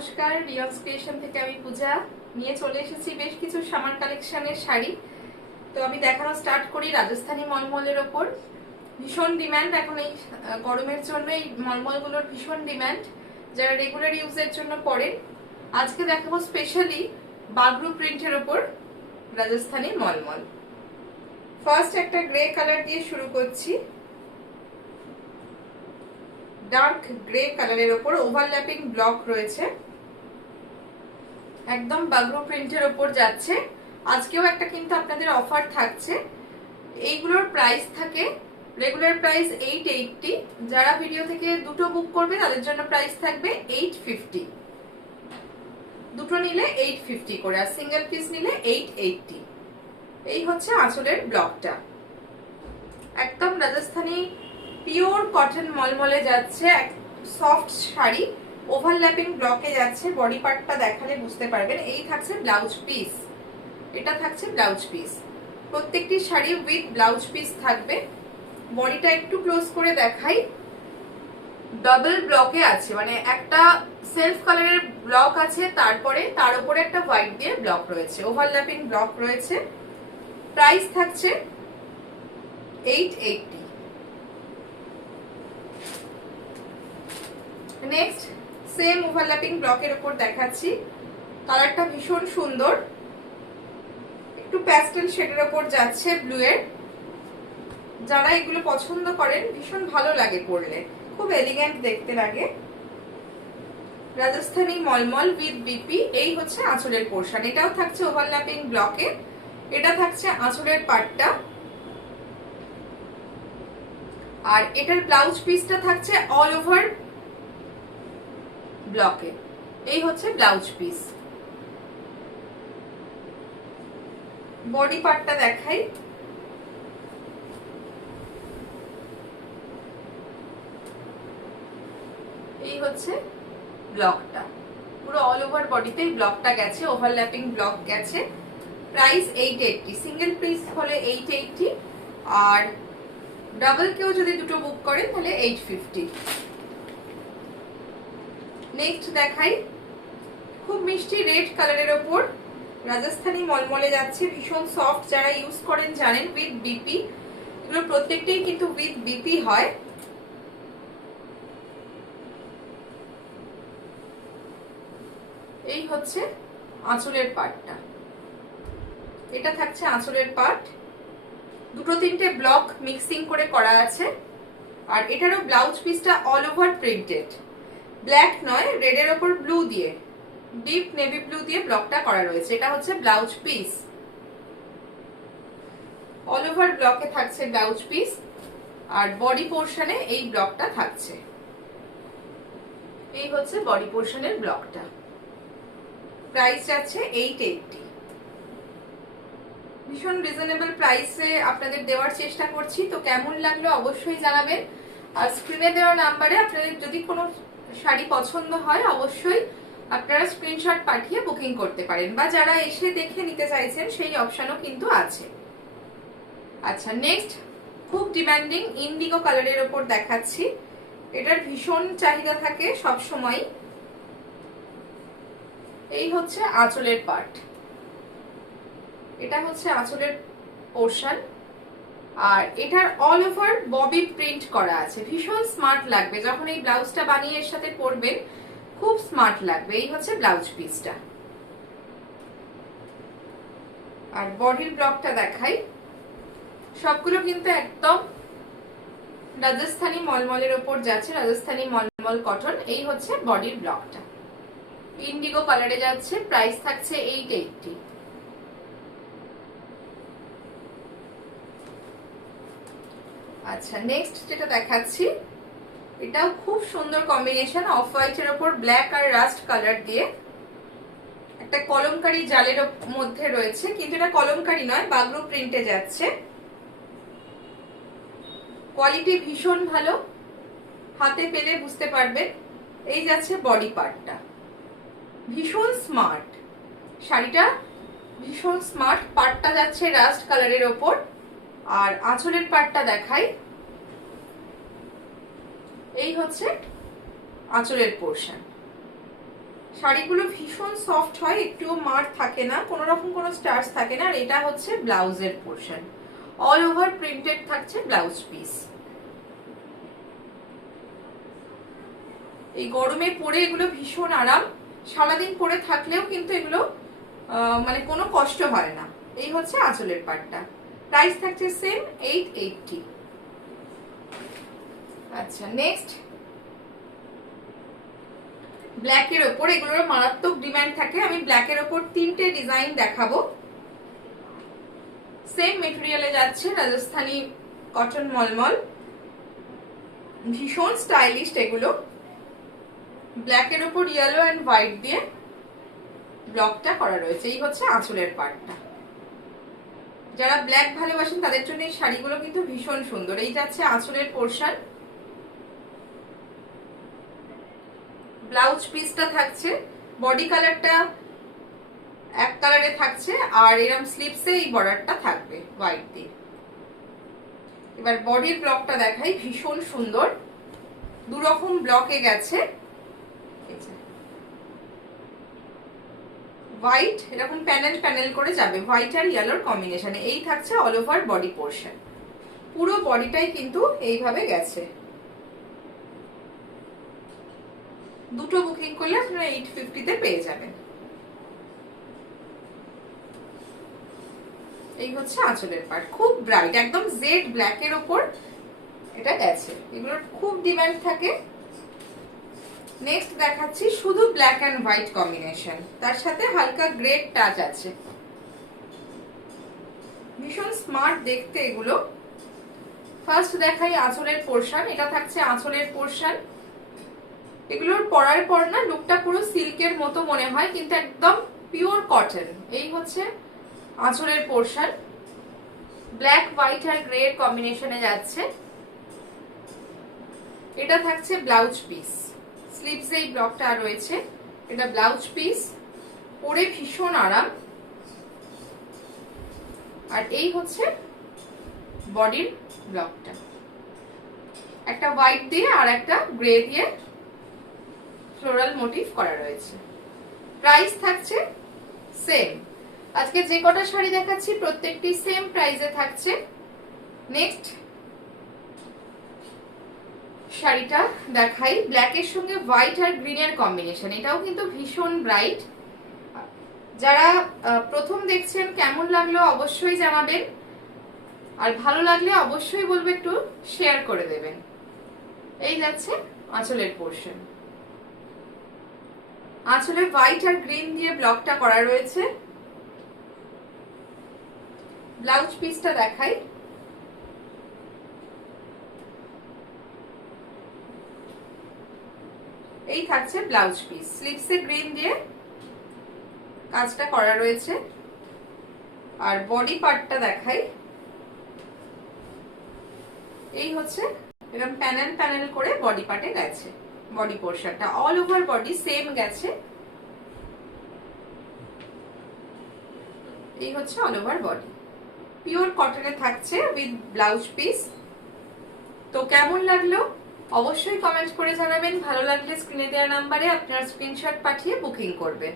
নমস্কার, রিয়ন্স ক্রিয়েশন থেকে আমি পূজা নিয়ে চলে এসেছি বেশ কিছু সামার কালেকশনের শাড়ি। তো আমি দেখানো স্টার্ট করি রাজস্থানী মলমলের ওপর। ভীষণ ডিমান্ড এখন এই গরমের জন্য, এই মলমলগুলোর ভীষণ ডিমান্ড, যারা রেগুলার ইউজের জন্য পরেন। আজকে দেখাবো স্পেশালি বাগরু প্রিন্টের ওপর রাজস্থানী মলমল। ফার্স্ট একটা গ্রে কালার দিয়ে শুরু করছি। ডার্ক গ্রে কালারের ওপর ওভারল্যাপিং ব্লক রয়েছে, একদম বাগরু প্রিন্টের ওপর যাচ্ছে। আজকেও একটা কিন্তু আপনাদের অফার থাকছে। এইগুলোর প্রাইস থাকে রেগুলার প্রাইস 880, যারা ভিডিও থেকে দুটো বুক করবে তাদের জন্য প্রাইস থাকবে 850, দুটো নিলে 850 করে, আর সিঙ্গেল পিস নিলে 880। এই হচ্ছে আঁচলের ব্লকটা, একদম রাজস্থানী পিওর কটন মলমলে যাচ্ছে, সফট শাড়ি, ওভারল্যাপিং ব্লকে যাচ্ছে। বডি পার্টটা দেখালে বুঝতে পারবেন। এই থাকছে ব্লাউজ পিস, এটা থাকছে ব্লাউজ পিস। প্রত্যেকটি শাড়ি উইথ ব্লাউজ পিস থাকবে। বডিটা একটু ক্লোজ করে দেখাই। ডাবল ব্লকে আছে, মানে একটা সেলফ কালারের ব্লক আছে, তারপরে তার উপরে একটা হোয়াইট দিয়ে ব্লক রয়েছে, ওভারল্যাপিং ব্লক রয়েছে। প্রাইস থাকছে 880। নেক্সট সেম ওভারল্যাপিং ব্লকের উপর দেখাচ্ছি। কালারটা ভীষণ সুন্দর, একটু প্যাস্টেল শেডের উপর যাচ্ছে ব্লু এর। যারা এগুলো পছন্দ করেন ভীষণ ভালো লাগে পরলে, খুব এলিগেন্ট দেখতে লাগে। রাজস্থানী মলমল উইথ বিপি। এই হচ্ছে আঁচলের পোর্শন, এটাও থাকছে ওভারল্যাপিং ব্লকে। এটা থাকছে আঁচলের পাটটা, আর এটার ব্লাউজ পিসটা থাকছে অল ওভার ব্লকে। এই হচ্ছে ব্লাউজ পিস। বডি পার্টটা দেখাই। এই হচ্ছে ব্লকটা, পুরো অল ওভার বডিতে ব্লকটা গেছে, ওভারল্যাপিং ব্লক গেছে। প্রাইস 880, সিঙ্গেল পিস হলে 880, আর ডাবল কেউ যদি দুটো বুক করেন তাহলে 850। নেক্সট দেখাই, খুব মিষ্টি রেড কালারের ওপর রাজস্থানী মলমলে যাচ্ছে, ভীষণ সফট। যারা ইউজ করেন জানেন, উইথ বিপি। এগুলো প্রত্যেকটাই কিন্তু উইথ বিপি হয়। এই হচ্ছে আঁচলের পার্টটা, এটা থাকছে আঁচলের পার্ট। দুটো তিনটে ব্লক মিক্সিং করে করা আছে, আর এটারও ব্লাউজ পিসটা অল ওভার প্রিন্টেড, ব্ল্যাক নয়, রেডের ওপর ব্লু দিয়ে, ডিপ নেভি ব্লু দিয়ে ব্লকটা করা রয়েছে। এটা হচ্ছে ব্লাউজ পিস, অল ওভার ব্লকে থাকছে ব্লাউজ পিস, আর বডি পোর্শনে এই ব্লকটা থাকছে। এই হচ্ছে বডি পোর্শনের ব্লকটা। প্রাইস যাচ্ছে 880। ভীষণ রিজনেবল প্রাইসে আপনাদের দেওয়ার চেষ্টা করছি। তো কেমন লাগলো অবশ্যই জানাবেন, আর স্ক্রিনে দেওয়া নাম্বারে আপনাদের যদি কোনো শাড়ি পছন্দ হয় অবশ্যই আপনারা স্ক্রিনশট পাঠিয়ে বুকিং করতে পারেন, বা যারা এসে দেখে নিতে চাইছেন সেই অপশনও কিন্তু আছে। আচ্ছা, নেক্সট খুব ডিমান্ডিং ইন্ডিগো কালারের ওপর দেখাচ্ছি। এটার ভীষণ চাহিদা থাকে সব সময়। এই হচ্ছে আঁচলের পার্ট, এটা হচ্ছে আঁচলের পোর্শন, আর এটার অল ওভার ববি প্রিন্ট করা আছে। ভীষণ স্মার্ট লাগবে যখন এই ব্লাউজটা বানিয়ে এর সাথে পরবেন, খুব স্মার্ট লাগবে। এই হচ্ছে ব্লাউজ পিসটা, আর বডির ব্লকটা দেখাই। সবগুলো কিন্তু একদম রাজস্থানী মলমলের ওপর যাচ্ছে, রাজস্থানী মলমল কটন। এই হচ্ছে বডির ব্লকটা, ইন্ডিগো কালারে যাচ্ছে। প্রাইস থাকছে 880। আচ্ছা, নেক্সট যেটা দেখাচ্ছি, এটাও খুব সুন্দর কম্বিনেশন, অফ হোয়াইটের ওপর ব্ল্যাক আর রাস্ট কালার দিয়ে একটা কলমকারী জালের মধ্যে রয়েছে, কিন্তু এটা কলমকারী নয়, বাগরু প্রিন্টে যাচ্ছে। কোয়ালিটি ভীষণ ভালো, হাতে পেলে বুঝতে পারবেন। এই যাচ্ছে বডি পার্টটা, ভীষণ স্মার্ট শাড়িটা, ভীষণ স্মার্ট। পার্টটা যাচ্ছে রাস্ট কালারের ওপর, আর আঁচলের পার্টটা দেখাই। এই হচ্ছে আঁচলের পোর্শন। শাড়িগুলো ভীষণ সফট হয়, একটুও মার থাকে না, কোনো রকম কোনো স্টার্চ থাকে না। আর এটা হচ্ছে ব্লাউজের পোর্শন, অল ওভার প্রিন্টেড থাকছে ব্লাউজ পিস। এই গরমে পরে এগুলো ভীষণ আরাম, সারাদিন পরে থাকলেও কিন্তু এগুলো মানে কোনো কষ্ট হয় না। এই হচ্ছে আঁচলের পাটটা, প্রাইস থাকছে সেম 880। আচ্ছা, নেক্সট ব্ল্যাকের ওপর, এগুলোর মারাত্মক ডিমান্ড থাকে। আমি ব্ল্যাকের ওপর 3টে ডিজাইন দেখাবো। সেম মেটেরিয়ালে যাচ্ছে, রাজস্থানি কটন মলমল, ভীষণ স্টাইলিশ এগুলো। ব্ল্যাকের ওপর ইয়েলো অ্যান্ড হোয়াইট দিয়ে ব্লকটা করা রয়েছে। এই হচ্ছে আঁচলের পাটটা। যারা ব্ল্যাক ভালোবাসেন তাদের জন্য এই শাড়িগুলো কিন্তু ভীষণ সুন্দর। এই যাচ্ছে আঁচলের পোর্শন, ব্লাউজ পিসটা থাকছে, বডি কালারটা এক কালারে থাকছে, আর এরকম স্লিপসে এই বর্ডারটা থাকবে হোয়াইট দিয়ে। এবার বডির ব্লকটা দেখাই, ভীষণ সুন্দর, দুরকম ব্লকে গেছে। হোয়াইট এরকম প্যানেল প্যানেল করে যাবে, হোয়াইট আর ইয়েলোর কম্বিনেশনে। এই থাকছে অল ওভার বডি পোর্শন, পুরো বডিটাই কিন্তু এইভাবে গেছে। দুটো বুকিং করলে আপনারা 850-তে পেয়ে যাবেন। এই হচ্ছে আঁচলের পার্ট, খুব ব্রাইট, একদম জেড ব্ল্যাকের ওপর এটা গেছে। এগুলোর খুব ডিমান্ড থাকে। নেক্সট দেখাচ্ছি শুধু ব্ল্যাক অ্যান্ড হোয়াইট কম্বিনেশন, তার সাথে হালকা গ্রে টাচ আছে, ভীষণ স্মার্ট দেখতে এগুলো। ফার্স্ট দেখাই আঁচলের পোর্শন, এটা থাকছে আঁচলের পোর্শন। এগুলোর পরার পর না লুকটা পুরো সিল্কের মতো মনে হয়, কিন্তু একদম পিওর কটন। এই হচ্ছে আঁচলের পোর্শন, ব্ল্যাক হোয়াইট আর গ্রে এর কম্বিনেশনে যাচ্ছে। এটা থাকছে ব্লাউজ পিস, স্লিভসে এই ব্লকটা রয়েছে, এটা ব্লাউজ পিস, পরে ভীষণ আরাম। আর এই হচ্ছে বডির ব্লকটা, একটা হোয়াইট দিয়ে আর একটা গ্রে দিয়ে ফ্লোরাল মোটিভ করা রয়েছে। প্রাইস থাকছে সেম। আজকে যে কটা শাড়ি দেখাচ্ছি প্রত্যেকটি সেম প্রাইসে থাকছে। নেক্সট শাড়িটা দেখাই, ব্ল্যাকের সঙ্গে হোয়াইট আর গ্রিনের কম্বিনেশন, এটাও কিন্তু ভীষণ ব্রাইট। যারা প্রথম দেখছেন কেমন লাগলো অবশ্যই জানাবেন, আর ভালো লাগলে অবশ্যই বলবো একটু শেয়ার করে দেবেন। এই যাচ্ছে আঁচলের পোর্শন, আঁচলে হোয়াইট আর গ্রিন দিয়ে ব্লকটা করা রয়েছে। ব্লাউজ পিসটা দেখাই, এই থাকছে ব্লাউজ পিস, স্লিভসে গ্রিন দিয়ে কাজটা করা রয়েছে। আর বডি পার্টটা দেখাই, এই হচ্ছে এরকম প্যানেল প্যানেল করে বডি পার্টে গেছে। বডি পোর্শনটা অল ওভার বডি সেম গেছে। এই হচ্ছে অল ওভার বডি, পিওর কটনে থাকছে উইথ ব্লাউজ পিস। তো কেমন লাগলো অবশ্যই কমেন্ট করে জানাবেন। ভালো লাগলে স্ক্রিনে দেওয়া নাম্বারে আপনার স্ক্রিনশট পাঠিয়ে বুকিং করবেন।